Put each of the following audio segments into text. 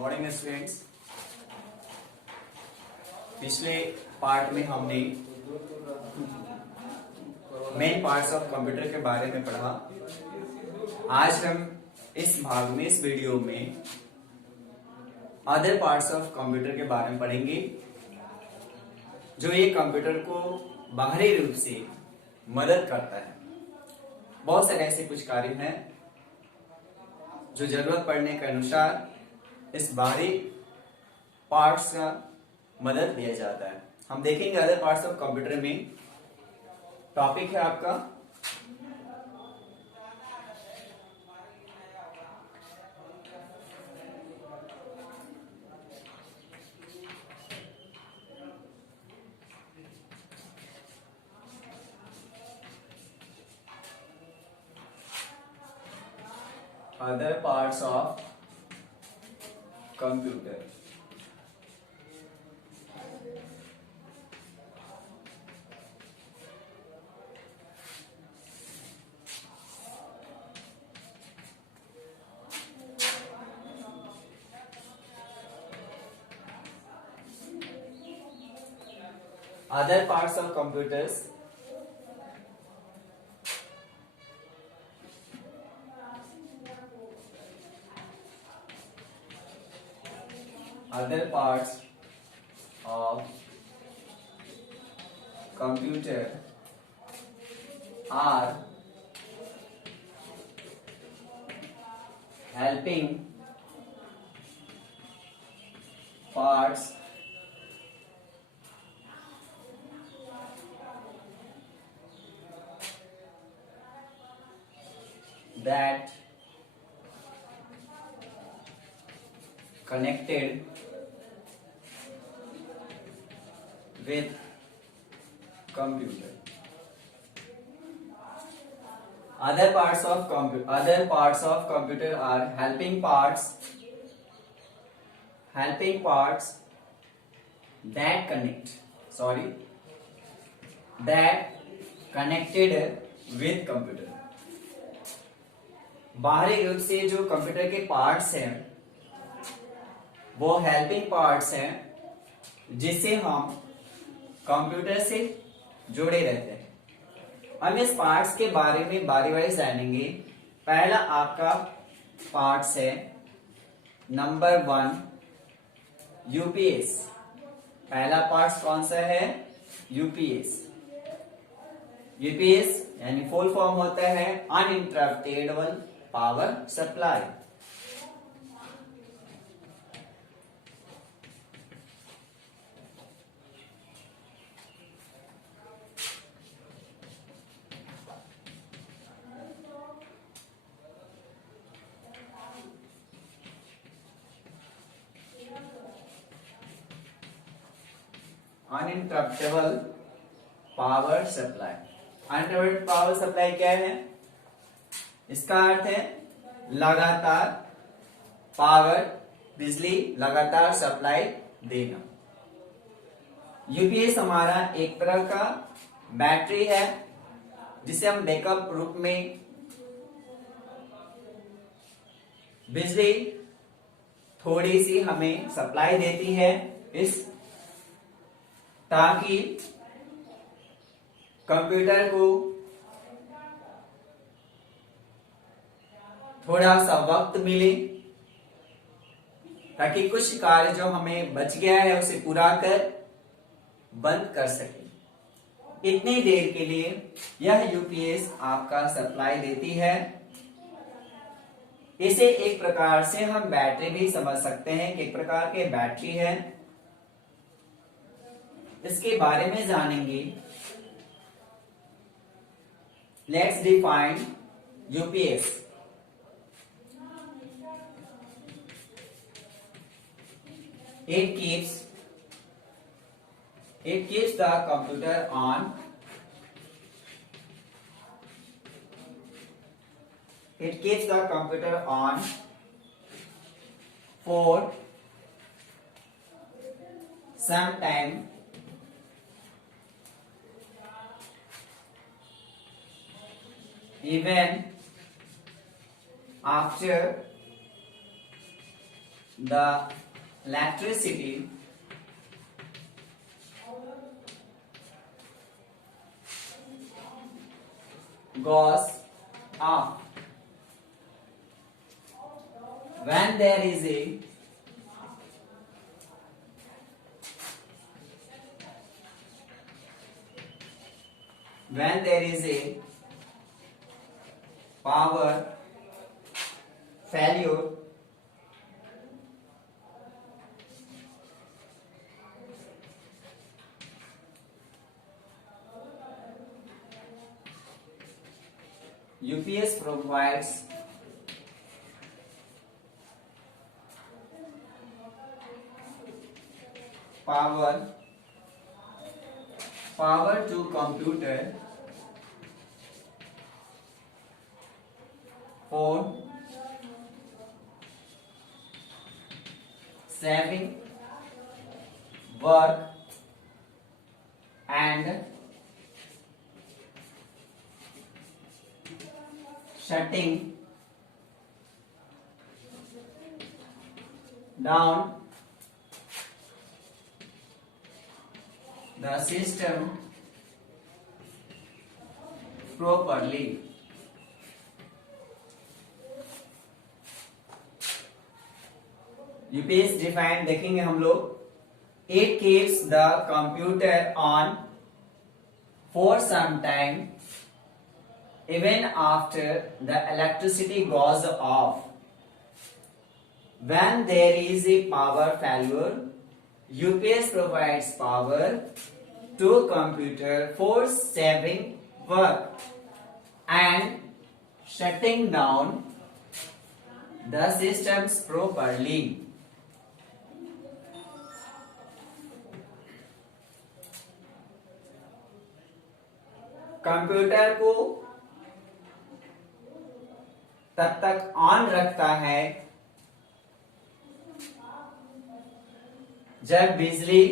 Morning students. पिछले पार्ट में हमने मेन पार्ट्स ऑफ कंप्यूटर के बारे में पढ़ा। आज हम इस भाग में, इस वीडियो में अदर पार्ट्स ऑफ कंप्यूटर के बारे में पढ़ेंगे, जो ये कंप्यूटर को बाहरी रूप से मदद करता है। बहुत सारे ऐसे कुछ कार्य हैं जो जरूरत पड़ने के अनुसार इस बाहरी पार्ट्स का मदद दिया जाता है। हम देखेंगे अदर पार्ट्स ऑफ कंप्यूटर में। टॉपिक है आपका other parts of computer. Other parts of computers. Other parts of computer are helping parts that connected with computer. Other parts of computer are helping parts that connected with computer. बाहरी रूप से जो कंप्यूटर के पार्ट्स हैं वो हेल्पिंग पार्ट्स हैं, जिससे हम कंप्यूटर से जुड़े रहते हैं। हम इस पार्ट्स के बारे में बारी बारी जानेंगे। पहला आपका पार्ट्स है नंबर 1 यूपीएस। पहला पार्ट्स कौन सा है? यूपीएस। यूपीएस यानी फुल फॉर्म होता है uninterruptible power supply. Uninterruptible power supply. Uninterruptible power supply क्या है? इसका अर्थ है लगातार पावर, बिजली लगातार सप्लाई देना। यूपीएस हमारा एक तरह का बैटरी है, जिसे हम बैकअप रूप में बिजली थोड़ी सी हमें सप्लाई देती है, ताकि कंप्यूटर को थोड़ा सा वक्त मिले, ताकि कुछ कार्य जो हमें बच गया है उसे पूरा कर बंद कर सके। इतनी देर के लिए यह यूपीएस आपका सप्लाई देती है। इसे एक प्रकार से हम बैटरी भी समझ सकते हैं कि एक प्रकार के बैटरी है। इसके बारे में जानेंगे। Let's define UPS. It keeps the computer on. It keeps the computer on for some time even after the electricity goes off when there is a power failure UPS provides power to computer, phone, saving work and shutting down the system properly. UPS define देखेंगे हम लोग। It keeps the computer on for some time even after the electricity goes off. When there is a power failure, UPS provides power to computer for saving work and shutting down the systems properly. Computer को तब तक ऑन रखता है जब बिजली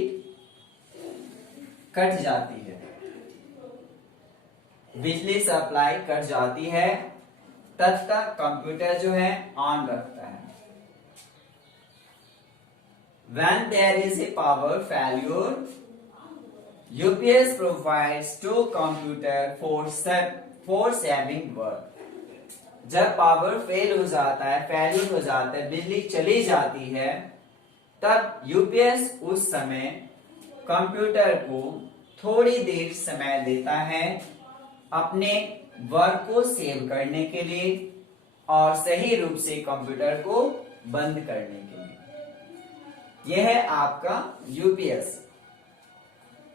कट जाती है, बिजली सप्लाई कट जाती है तब तक कंप्यूटर जो है ऑन रखता है। When there is a power failure, UPS provides to computer for saving work। जब पावर फेल हो जाता है, फेल्यूर हो जाता है, बिजली चली जाती है, तब यूपीएस उस समय कंप्यूटर को थोड़ी देर समय देता है अपने वर्क को सेव करने के लिए और सही रूप से कंप्यूटर को बंद करने के लिए। यह है आपका यूपीएस।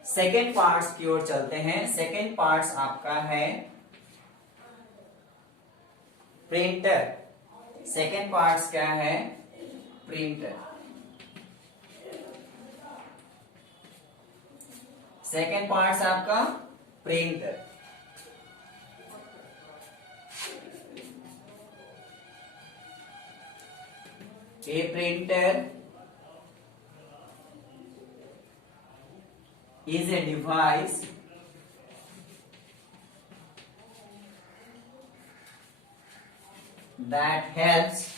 सेकेंड पार्ट्स की ओर चलते हैं। सेकेंड पार्ट्स आपका है प्रिंटर। सेकेंड पार्ट्स क्या है? प्रिंटर। सेकेंड पार्ट्स आपका प्रिंटर। ए printer is a device that helps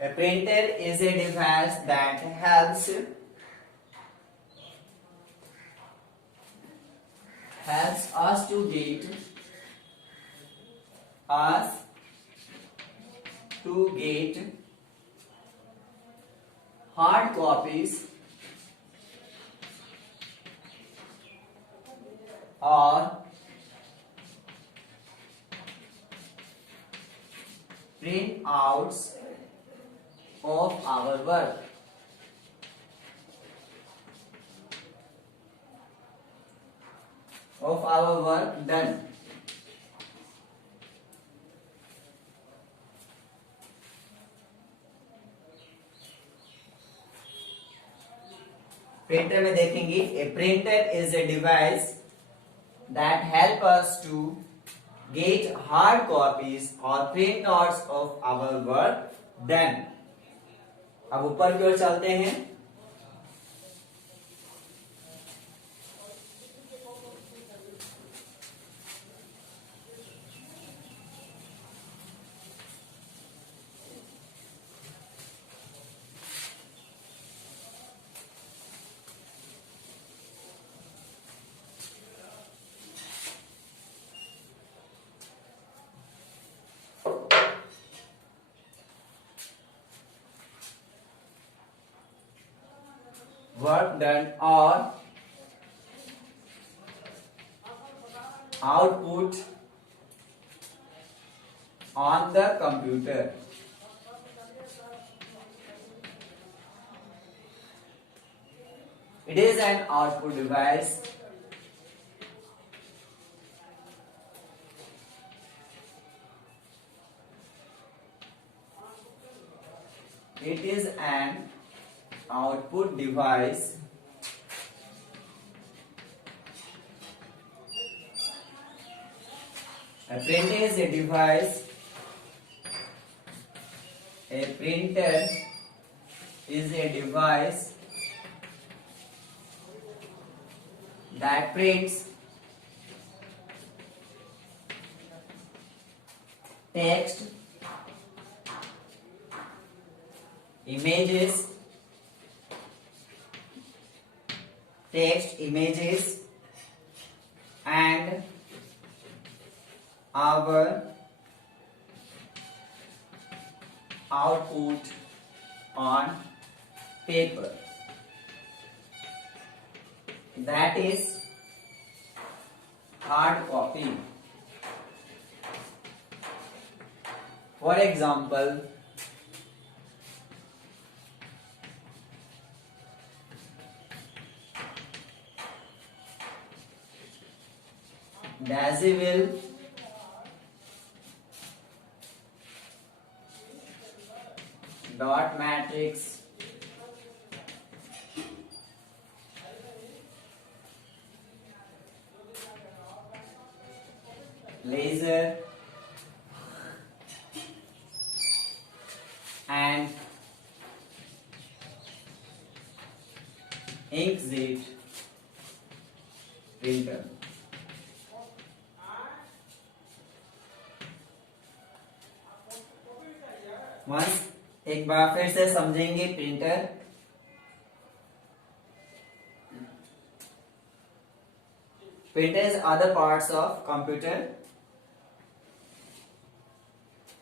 a printer is a device that helps us to get hard copies or printouts of our work. Of our work done. Printer में देखेंगे, a printer is a device that help us to get hard copies or printouts of our work done. अब ऊपर की ओर चलते हैं. Work done or output on the computer. It is an output device it is an output device a printer is a device a printer is a device that prints text, images, and our output on paper. That is hard copy. For example, Decibel, dot matrix, laser, and inkjet printer. once एक बार फिर से समझेंगे printer. Printers are the parts of computer.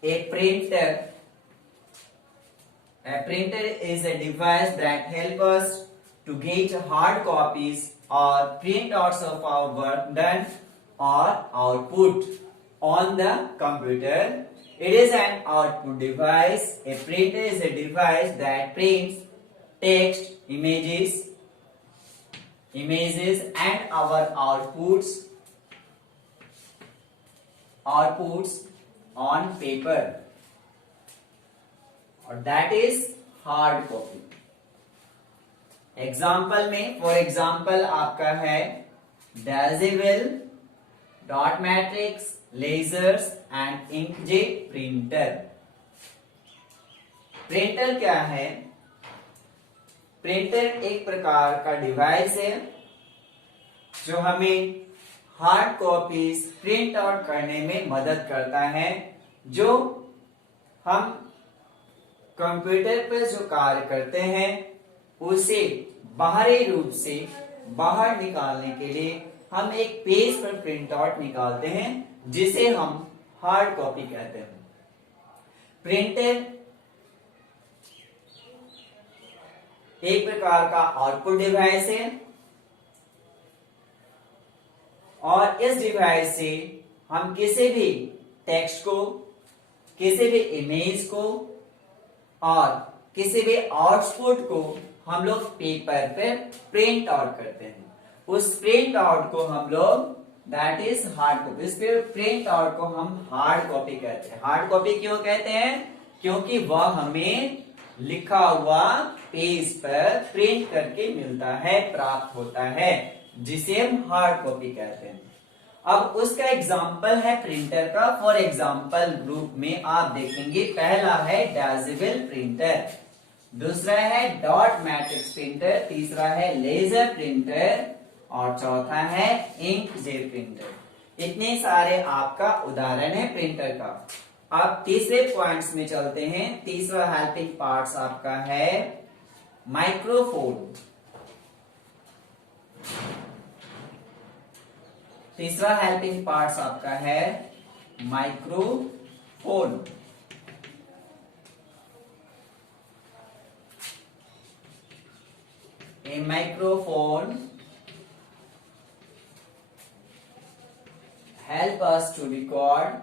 A printer is a device that helps us to get hard copies or printouts of our work done or output on the computer. It is an output device. A printer is a device that prints text, images, and our outputs on paper. और that is hard copy. Example में, for example आपका है Decibel, dot matrix, lasers and inkjet printer. Printer क्या है? प्रिंटर एक प्रकार का डिवाइस है जो हमें हार्ड कॉपीज प्रिंट आउट करने में मदद करता है. जो हम कंप्यूटर पर जो कार्य करते हैं उसे बाहरी रूप से बाहर निकालने के लिए हम एक पेज पर प्रिंट आउट निकालते हैं जिसे हम हार्ड कॉपी कहते हैं. प्रिंटर एक प्रकार का आउटपुट डिवाइस है और इस डिवाइस से हम किसी भी टेक्स्ट को, किसी भी इमेज को और किसी भी आउटपुट को हम लोग पेपर पे प्रिंट आउट करते हैं. उस प्रिंट आउट को हम लोग दैट इज हार्ड कॉपी. इस प्रिंट आउट को हम हार्ड कॉपी कहते हैं. हार्ड कॉपी क्यों कहते हैं? क्योंकि वह हमें लिखा हुआ पेज पर प्रिंट करके मिलता है, प्राप्त होता है, जिसे हम हार्ड कॉपी कहते हैं. अब उसका एग्जाम्पल है प्रिंटर का। फॉर एग्जाम्पल ग्रुप में आप देखेंगे, पहला है डेजिबल प्रिंटर, दूसरा है डॉट मैट्रिक्स प्रिंटर, तीसरा है लेजर प्रिंटर और चौथा है इंकजेट प्रिंटर। इतने सारे आपका उदाहरण है प्रिंटर का। अब तीसरे पॉइंट्स में चलते हैं। तीसरा हेल्पिंग पार्ट्स आपका है माइक्रोफोन। तीसरा हेल्पिंग पार्ट्स आपका है microphone. A microphone help us to record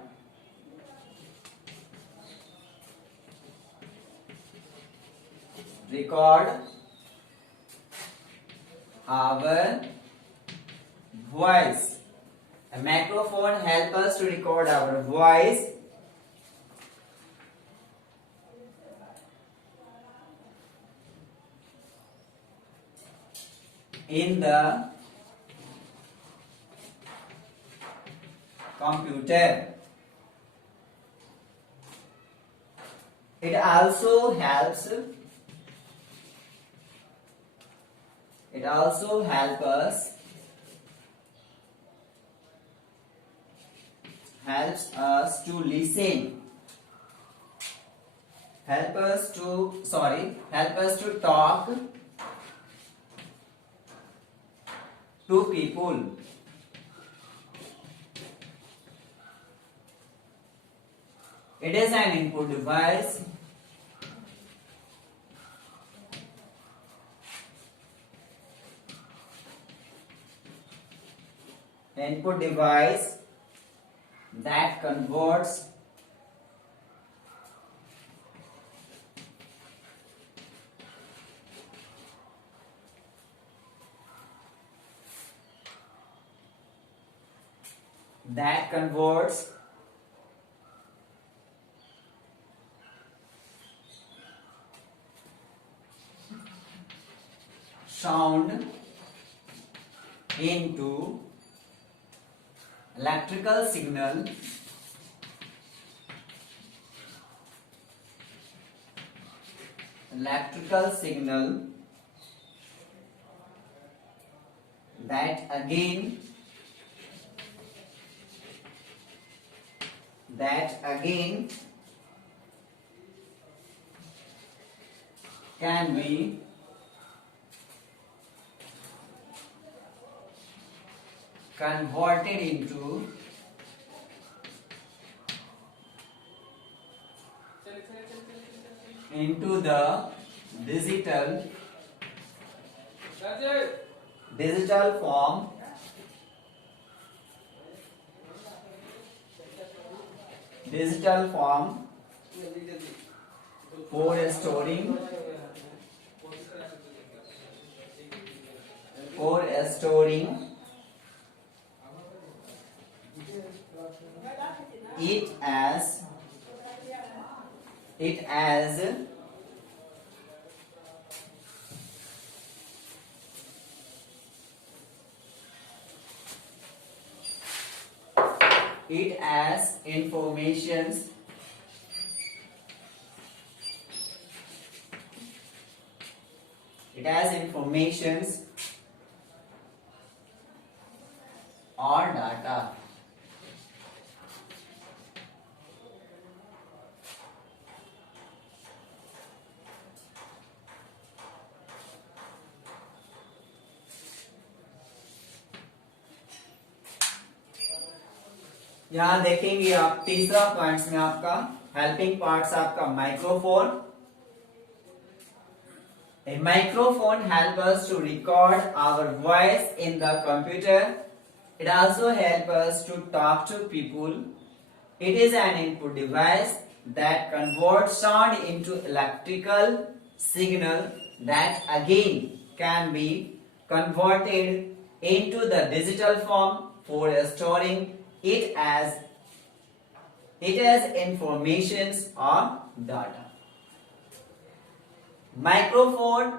our voice. A microphone help us to record our voice in the computer. It also helps us to listen, help us to talk to people. It is an input device that converts sound into electrical signal that again can be converted into the digital form for storing it as informations or data. यहां देखेंगे आप तीसरा पॉइंट्स में आपका helping parts आपका microphone. A microphone helps us to record our voice in the computer. It also helps us to talk to people. It is an input device that converts sound into electrical signal that again can be converted into the digital form for storing it as informations or data. Microphone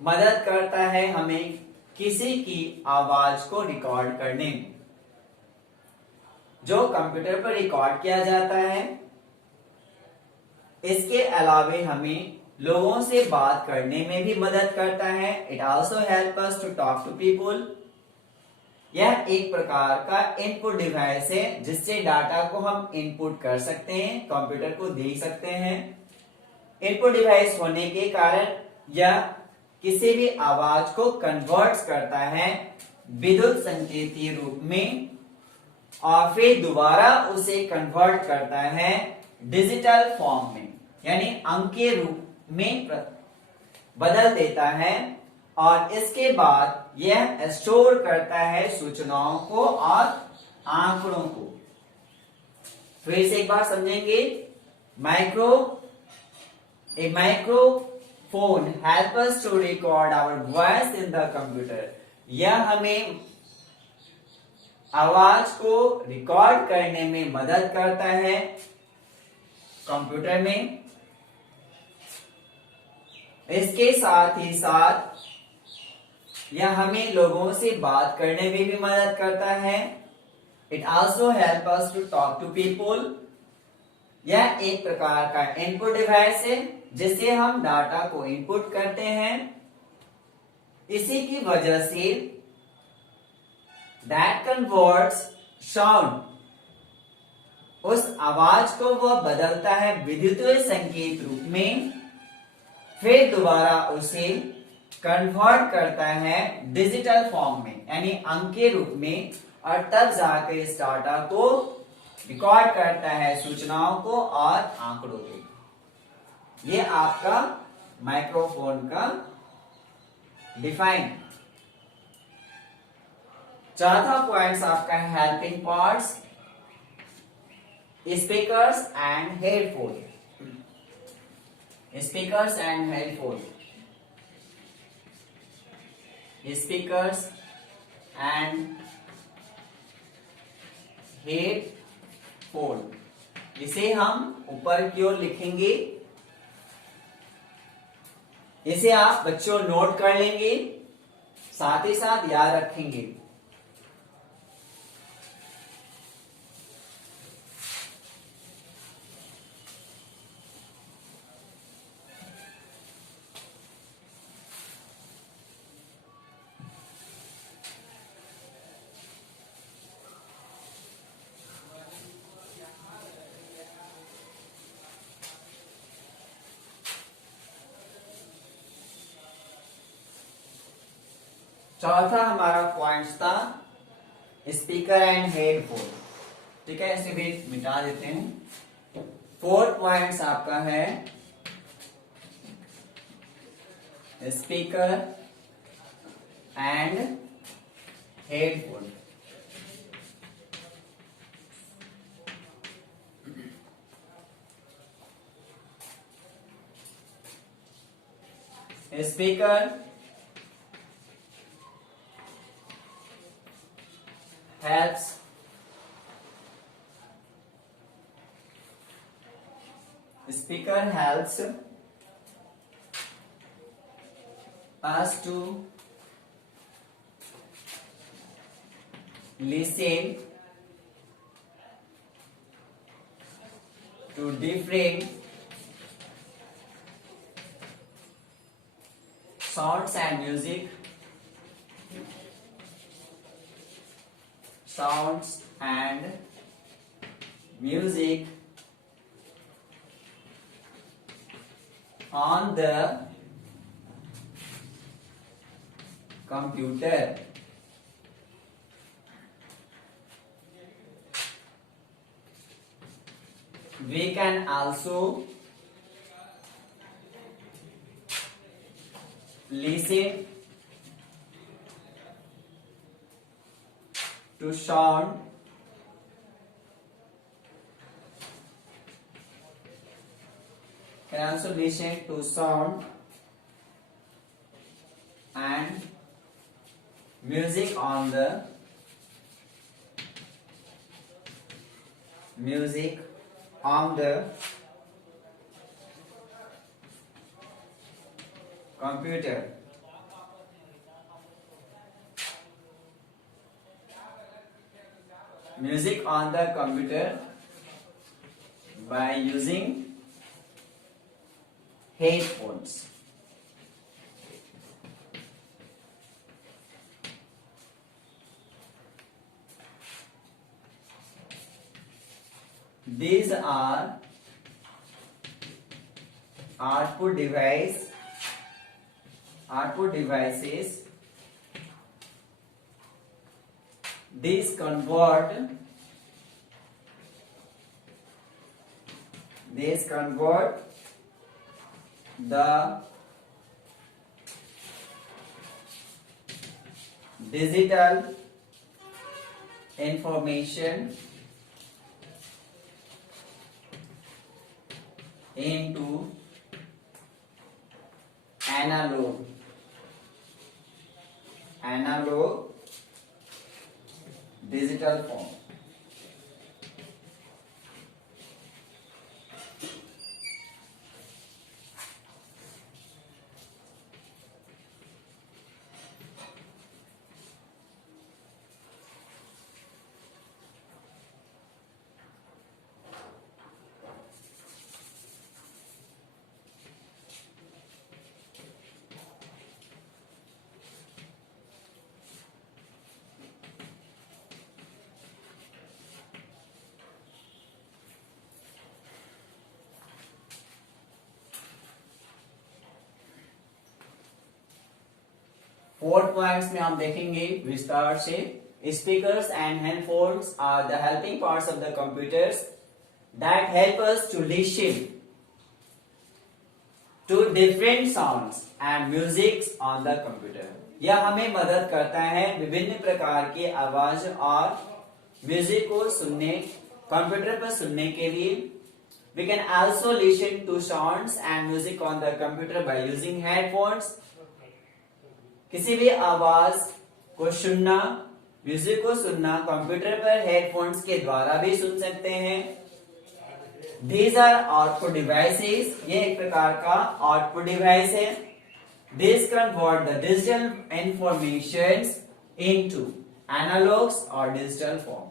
मदद करता है हमें किसी की आवाज को रिकॉर्ड करने में। जो कंप्यूटर पर रिकॉर्ड किया जाता है। इसके अलावे हमें लोगों से बात करने में भी मदद करता है। It also help us to talk to people. यह एक प्रकार का इनपुट डिवाइस है जिससे डाटा को हम इनपुट कर सकते हैं, कंप्यूटर को दे सकते हैं। इनपुट डिवाइस होने के कारण यह किसी भी आवाज को कन्वर्ट करता है विद्युत संकेतीय रूप में और फिर दोबारा उसे कन्वर्ट करता है डिजिटल फॉर्म में, यानी अंकीय रूप में बदल देता है और इसके बाद यह स्टोर करता है सूचनाओं को और आंकड़ों को। फिर से एक बार समझेंगे। A microphone help us to record our voice in the computer। यह हमें आवाज को रिकॉर्ड करने में मदद करता है कंप्यूटर में। इसके साथ ही साथ यह हमें लोगों से बात करने में भी मदद करता है। It also help us to talk to people. यह एक प्रकार का इनपुट डिवाइस है जिससे हम डाटा को इनपुट करते हैं। इसी की वजह से दैट कन्वर्ट्स साउंड, उस आवाज को वह बदलता है विद्युतीय संकेत रूप में, फिर दोबारा उसे कन्वर्ट करता है डिजिटल फॉर्म में, यानी अंकीय रूप में, और तब जाकर इस डाटा को रिकॉर्ड करता है सूचनाओं को और आंकड़ों को। ये आपका माइक्रोफोन का डिफाइन। चौथा पॉइंट्स आपका helping parts, speakers and headphone. Speakers and headphone, speakers and headphone, इसे हम ऊपर की ओर लिखेंगे। इसे आप बच्चों नोट कर लेंगे, साथ ही साथ याद रखेंगे। चौथा हमारा पॉइंट्स था स्पीकर एंड हेडफोन। ठीक है, इसे भी मिटा देते हैं। फोर्थ पॉइंट्स आपका है speaker and headphone. Speaker helps speaker helps us to listen to different sounds and music, sounds and music on the computer. We can also listen to sound can also listen to sound and music on the computer. music on the computer by using headphones. These are output devices. These convert the digital information into analog digital form. Fourth points में हम देखेंगे विस्तार से speakers and headphones are the helping parts of the computers that help us to listen to different sounds and music on the computer. यह हमें मदद करता है विभिन्न प्रकार की आवाज और म्यूजिक को सुनने कंप्यूटर पर सुनने के लिए। We can also listen to sounds and music on the computer by using headphones. किसी भी आवाज को सुनना, म्यूजिक को सुनना कंप्यूटर पर हेडफोन्स के द्वारा भी सुन सकते हैं। These are output devices. ये एक प्रकार का आउटपुट डिवाइस है। These convert the digital informations into analogs or digital form.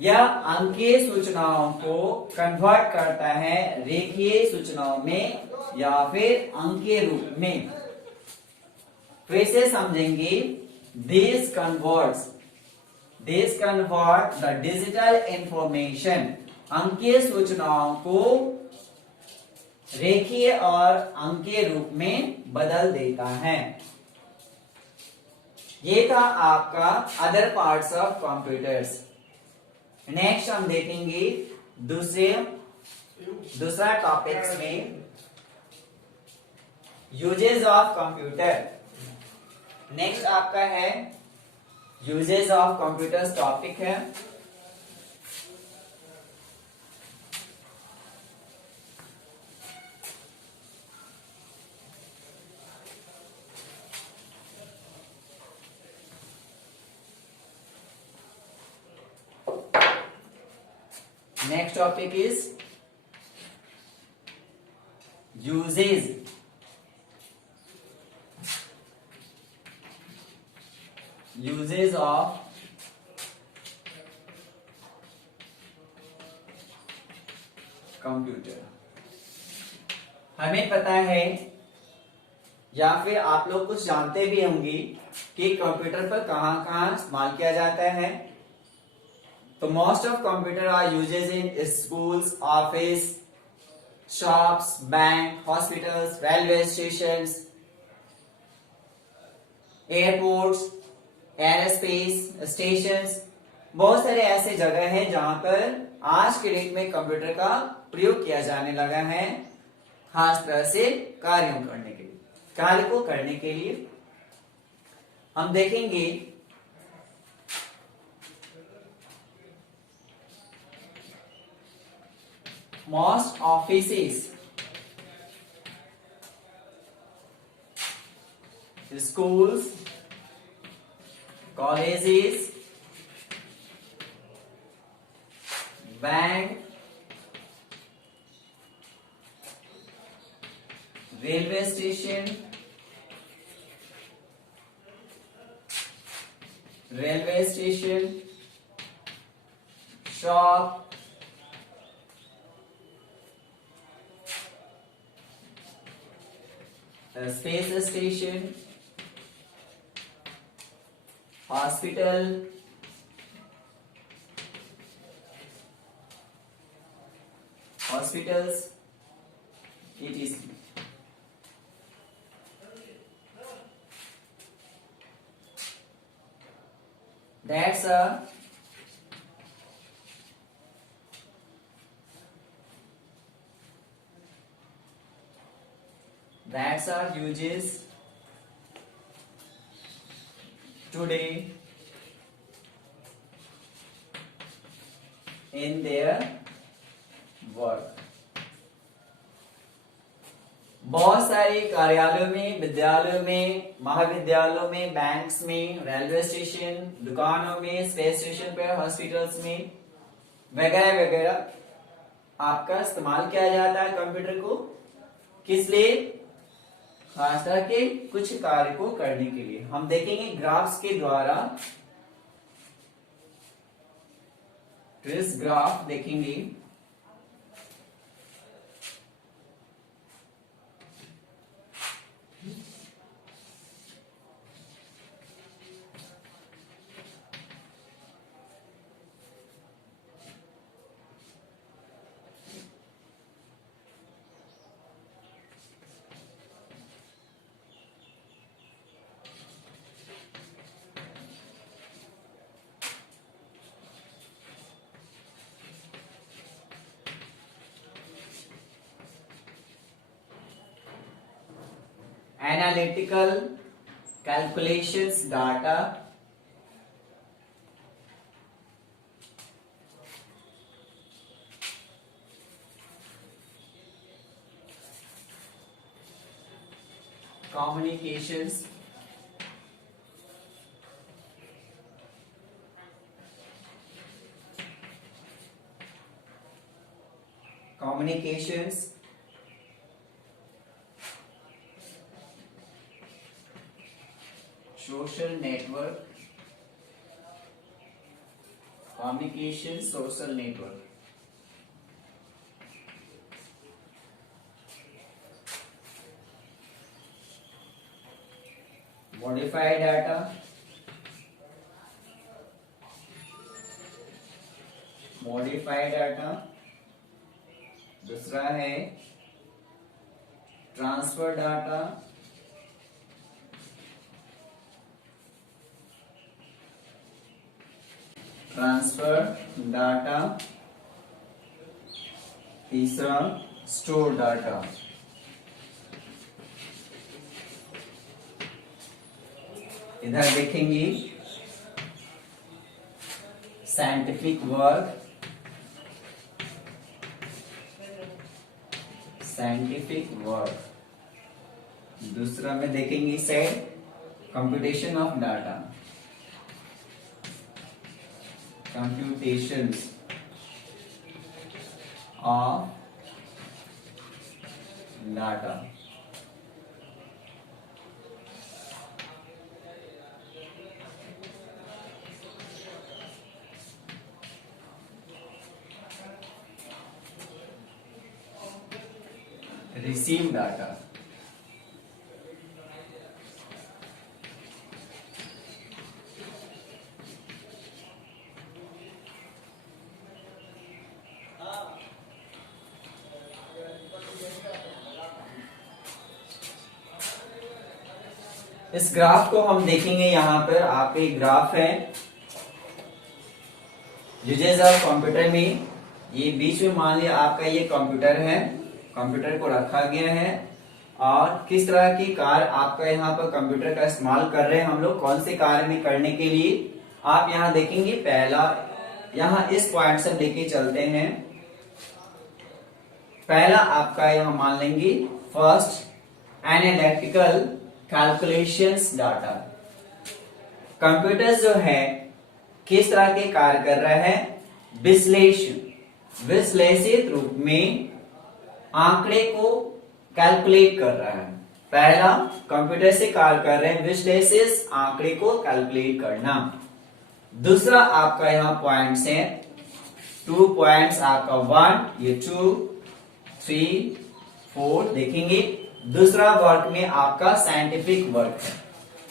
यह अंकीय सूचनाओं को कन्वर्ट करता है रेखीय सूचनाओं में या फिर अंकीय रूप में। फिर से समझेंगे, These convert the digital information, अंकीय सूचनाओं को रेखीय और अंकीय रूप में बदल देता है। ये था आपका other parts of computers. Next हम देखेंगे दूसरा टॉपिक्स में यूजेस ऑफ कंप्यूटर। नेक्स्ट आपका है यूजेस ऑफ कंप्यूटर्स टॉपिक है। Next topic is uses of computer. हमें पता है या फिर आप लोग कुछ जानते भी होंगे कि कंप्यूटर पर कहां कहां इस्तेमाल किया जाता है। तो most of computer are used in schools, office, shops, bank, hospitals, railway stations, airports, aerospace stations. बहुत सारे ऐसे जगह हैं जहां पर आज के डेट में कंप्यूटर का प्रयोग किया जाने लगा है, खास तरह से कार्य को करने के लिए। हम देखेंगे most offices, schools, colleges, bank, railway station, shop, a space station, hospital, hospitals, etc. That's our uses today in their work. बहुत सारे कार्यालयों में, विद्यालयों में, महाविद्यालयों में, बैंक्स में, रेलवे स्टेशन, दुकानों में, स्पेस स्टेशन पे, हॉस्पिटल्स में वगैरह वगैरह आपका इस्तेमाल किया जाता है कंप्यूटर को। किस लिए? खास करके कुछ कार्य को करने के लिए। हम देखेंगे ग्राफ्स के द्वारा, ट्रेस ग्राफ देखेंगे। Analytical calculations data, communications, social network, communication, social network, modified data, दूसरा है ट्रांसफर डाटा, तीसरा स्टोर डाटा। इधर देखेंगे साइंटिफिक वर्क, दूसरा में देखेंगे set computation of data, computations of data, receive data, इस ग्राफ को हम देखेंगे। यहां पर आपके ग्राफ है यूजेस ऑफ कंप्यूटर में। ये बीच में मान लिया आपका ये कंप्यूटर है, कंप्यूटर को रखा गया है और किस तरह की कार्य आपका यहाँ पर कंप्यूटर का इस्तेमाल कर रहे हैं हम लोग, कौन से कार्य में करने के लिए आप यहाँ देखेंगे। पहला यहाँ इस पॉइंट से लेके चलते हैं। पहला आपका यहाँ मान लेंगे first analytical calculations data. Computer जो है किस तरह के कार्य कर रहा है, विश्लेषित रूप में आंकड़े को कैलकुलेट कर रहा है। पहला कंप्यूटर से कार्य कर रहे हैं विश्लेषित आंकड़े को कैलकुलेट करना। दूसरा आपका यहां पॉइंट्स है 2 पॉइंट्स आपका 1, ये 2, 3, 4 देखेंगे। दूसरा वर्क में आपका साइंटिफिक वर्क है,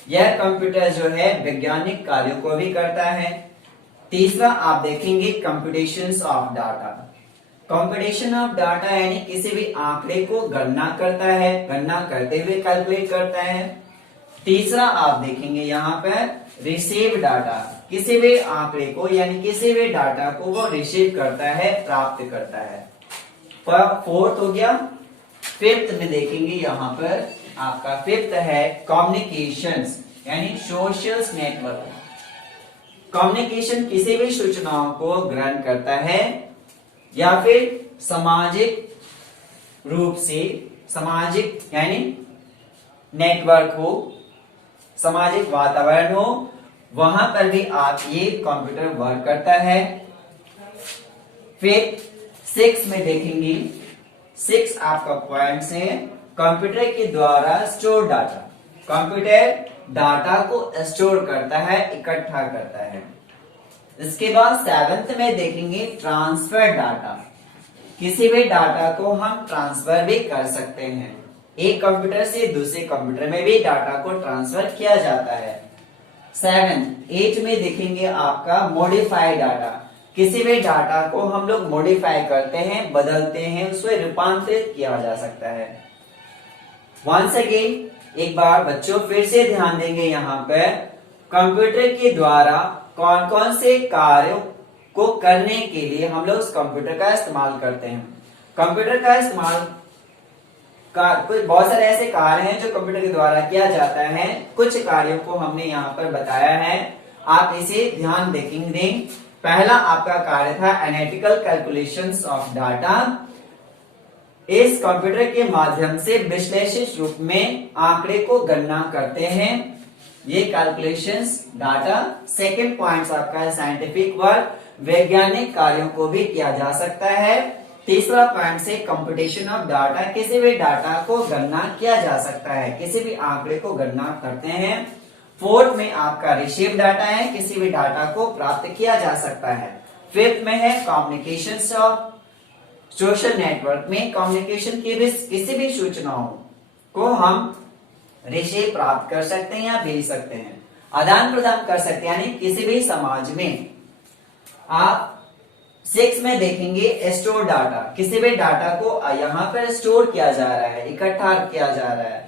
यह कंप्यूटर जो है वैज्ञानिक कार्यों को भी करता है। तीसरा आप देखेंगे computations of data. Computation of data यानी किसी भी आंकड़े को गणना करता है, गणना करते हुए कैलकुलेट करता है। तीसरा आप देखेंगे यहाँ पर रिसीव डाटा, किसी भी आंकड़े को यानी किसी भी डाटा को वो रिसीव करता है, प्राप्त करता है। फोर्थ हो गया। फिफ्थ में देखेंगे यहाँ पर आपका फिफ्थ है कम्युनिकेशंस यानी सोशल नेटवर्क। कम्युनिकेशन किसी भी सूचनाओं को ग्रहण करता है या फिर सामाजिक रूप से, सामाजिक यानी नेटवर्क हो, सामाजिक वातावरण हो, वहां पर भी आप ये कंप्यूटर वर्क करता है। फिर 6 में देखेंगे, 6 आपका पॉइंट्स है कंप्यूटर के द्वारा स्टोर डाटा। कंप्यूटर डाटा को स्टोर करता है, इकट्ठा करता है। इसके बाद 7th में देखेंगे ट्रांसफर डाटा। किसी भी डाटा को हम ट्रांसफर भी कर सकते हैं, एक कंप्यूटर से दूसरे कंप्यूटर में भी डाटा को ट्रांसफर किया जाता है। 8 में देखेंगे आपका मॉडिफाई डाटा। किसी भी डाटा को हम लोग मॉडिफाई करते हैं, बदलते हैं, उसको रूपांतरित किया जा सकता है। वंस अगेन एक बार बच्चों फिर से ध्यान देंगे यहाँ पर कंप्यूटर के द्वारा कौन कौन से कार्यों को करने के लिए हम लोग उस कंप्यूटर का इस्तेमाल करते हैं। कंप्यूटर का इस्तेमाल कुछ बहुत सारे ऐसे कार्य हैं जो कंप्यूटर के द्वारा किया जाता है। कुछ कार्यों को हमने यहाँ पर बताया है, आप इसे ध्यान देखेंगे। पहला आपका कार्य था एनालिटिकल कैलकुलेशंस ऑफ डाटा। इस कंप्यूटर के माध्यम से विश्लेषित रूप में आंकड़े को गणना करते हैं, ये कैलकुलेशंस डाटा। सेकंड पॉइंट आपका साइंटिफिक वर्क, वैज्ञानिक कार्यों को भी किया जा सकता है। तीसरा पॉइंट से कंप्यूटेशन ऑफ डाटा, किसी भी डाटा को गणना किया जा सकता है, किसी भी आंकड़े को गणना करते हैं। फोर्थ में आपका रिसीव डाटा है, किसी भी डाटा को प्राप्त किया जा सकता है। फिफ्थ में है कम्युनिकेशन ऑफ सोशल नेटवर्क में कम्युनिकेशन की भी किसी भी सूचनाओं को हम रिसीव प्राप्त कर सकते हैं या भेज सकते हैं, आदान प्रदान कर सकते हैं, यानी किसी भी समाज में। आप 6 में देखेंगे स्टोर डाटा, किसी भी डाटा को यहाँ पर स्टोर किया जा रहा है, इकट्ठा किया जा रहा है।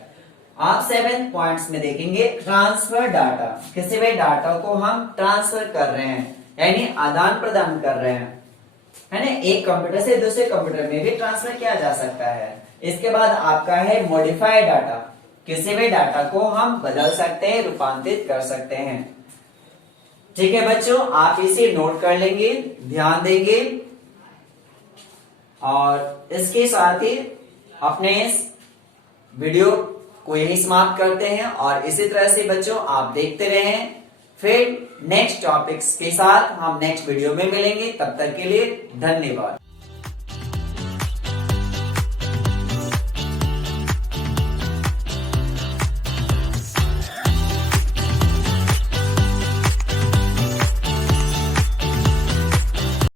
आप 7 पॉइंट्स में देखेंगे ट्रांसफर डाटा, किसी भी डाटा को हम ट्रांसफर कर रहे हैं यानी आदान प्रदान कर रहे हैं, है ना। एक कंप्यूटर से दूसरे कंप्यूटर में भी ट्रांसफर किया जा सकता है। इसके बाद आपका है मॉडिफाई डाटा, किसी भी डाटा को हम बदल सकते हैं, रूपांतरित कर सकते हैं। ठीक है बच्चों, आप इसे नोट कर लेंगे, ध्यान देंगे। और इसके साथ ही अपने इस वीडियो को यही समाप्त करते हैं और इसी तरह से बच्चों आप देखते रहें। फिर नेक्स्ट टॉपिक्स के साथ हम नेक्स्ट वीडियो में मिलेंगे, तब तक के लिए धन्यवाद।